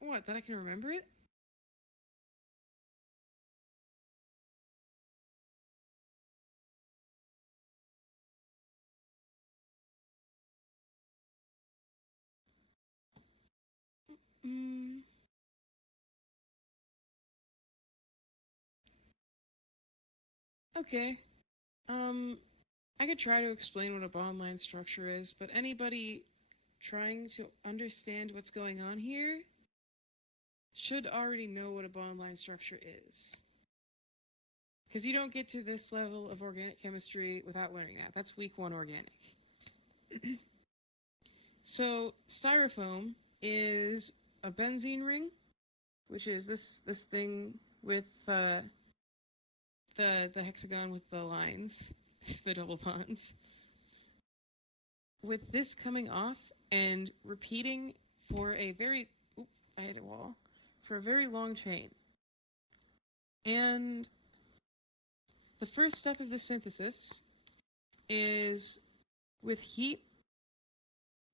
What, that I can remember it? Mm, okay. Um, I could try to explain what a bond line structure is, but anybody trying to understand what's going on here should already know what a bond line structure is. Because you don't get to this level of organic chemistry without learning that. That's week 1 organic. So styrofoam is a benzene ring, which is this thing with the hexagon with the lines, the double bonds. With this coming off and repeating for a very I hit a wall for a very long chain. And the first step of the synthesis is with heat,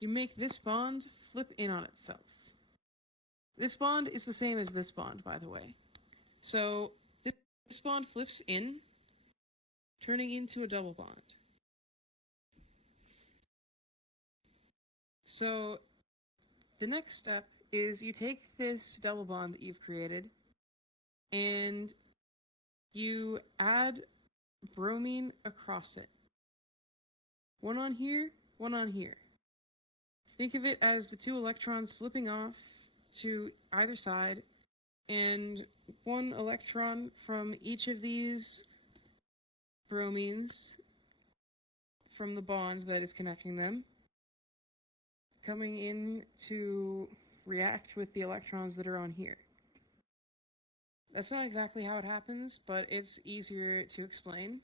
you make this bond flip in on itself. This bond is the same as this bond, by the way. So this bond flips in, turning into a double bond. So the next step is you take this double bond that you've created and you add bromine across it. One on here, one on here. Think of it as the 2 electrons flipping off to either side, and 1 electron from each of these bromines from the bond that is connecting them coming in to react with the electrons that are on here. That's not exactly how it happens, but it's easier to explain.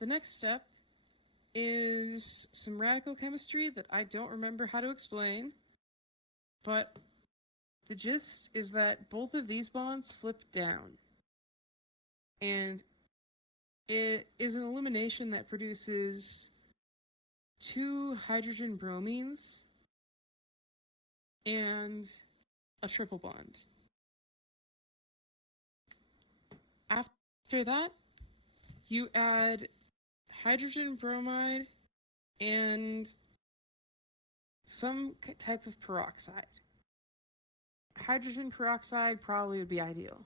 The next step is some radical chemistry that I don't remember how to explain, but the gist is that both of these bonds flip down, and it is an elimination that produces 2 hydrogen bromines and a triple bond. After that, you add hydrogen bromide and some type of peroxide. Hydrogen peroxide probably would be ideal.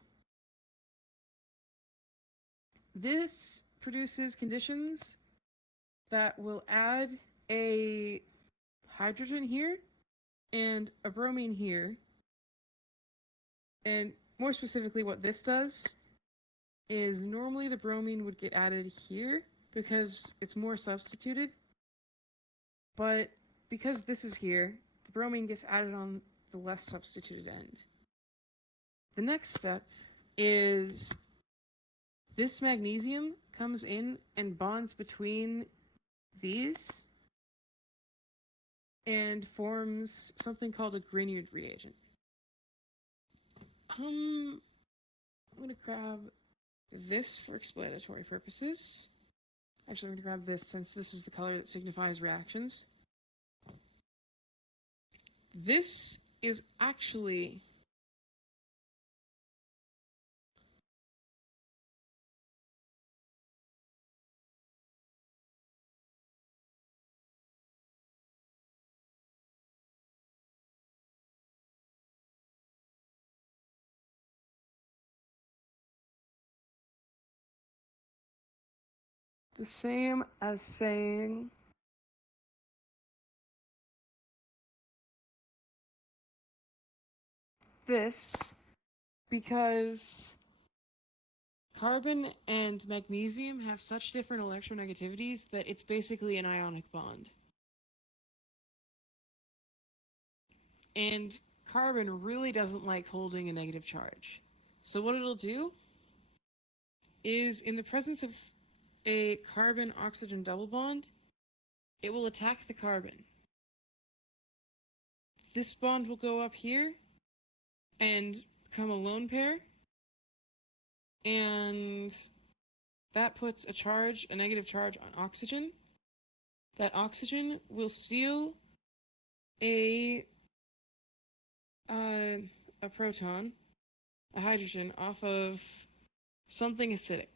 This produces conditions that will add a hydrogen here and a bromine here. And more specifically, what this does is normally the bromine would get added here because it's more substituted. But because this is here, the bromine gets added on the less substituted end. The next step is this magnesium comes in and bonds between these and forms something called a Grignard reagent. I'm going to grab this for explanatory purposes. Actually, I'm going to grab this since this is the color that signifies reactions. This is actually the same as saying this because carbon and magnesium have such different electronegativities that it's basically an ionic bond. And carbon really doesn't like holding a negative charge. So what it'll do is, in the presence of a carbon-oxygen double bond, it will attack the carbon. This bond will go up here and become a lone pair, and that puts a negative charge on oxygen. That oxygen will steal a a proton, a hydrogen, off of something acidic,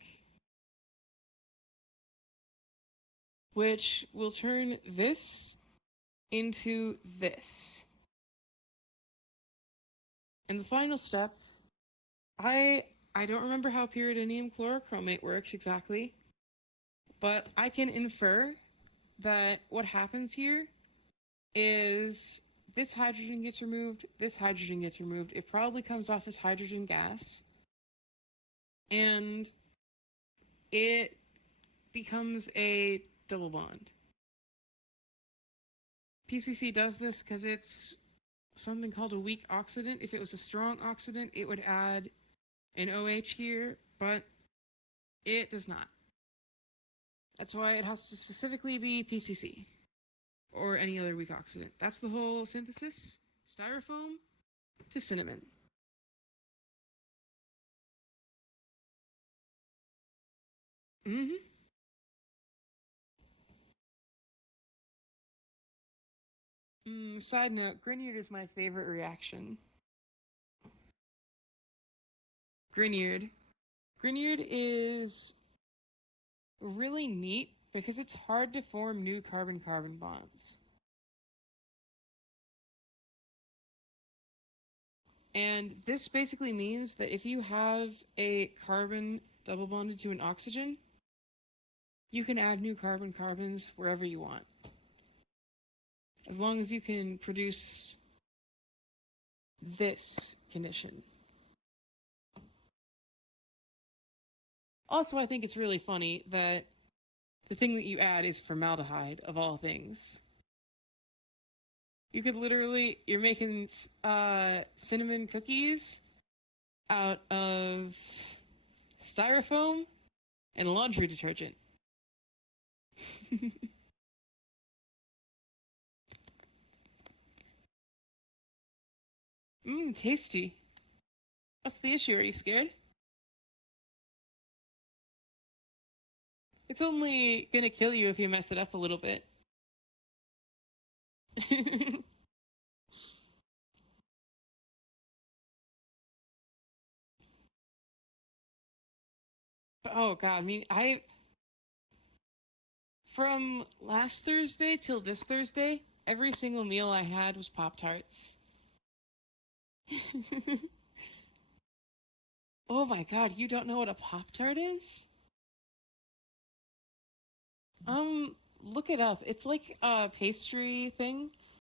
which will turn this into this. And the final step, I don't remember how pyridinium chlorochromate works exactly, but I can infer that what happens here is this hydrogen gets removed, this hydrogen gets removed. It probably comes off as hydrogen gas, and it becomes a double bond. PCC does this because it's something called a weak oxidant. If it was a strong oxidant, it would add an OH here, but it does not. That's why it has to specifically be PCC or any other weak oxidant. That's the whole synthesis. Styrofoam to cinnamon. Side note, Grignard is my favorite reaction. Grignard. Grignard is really neat because it's hard to form new carbon-carbon bonds. And this basically means that if you have a carbon double bonded to an oxygen, you can add new carbon-carbons wherever you want. As long as you can produce this condition. Also, I think it's really funny that the thing that you add is formaldehyde, of all things. You could literally, you're making cinnamon cookies out of styrofoam and laundry detergent. Tasty. What's the issue? Are you scared? It's only gonna kill you if you mess it up a little bit. Oh god, from last Thursday till this Thursday, every single meal I had was Pop-Tarts. Oh my god, you don't know what a Pop-Tart is? Look it up. It's like a pastry thing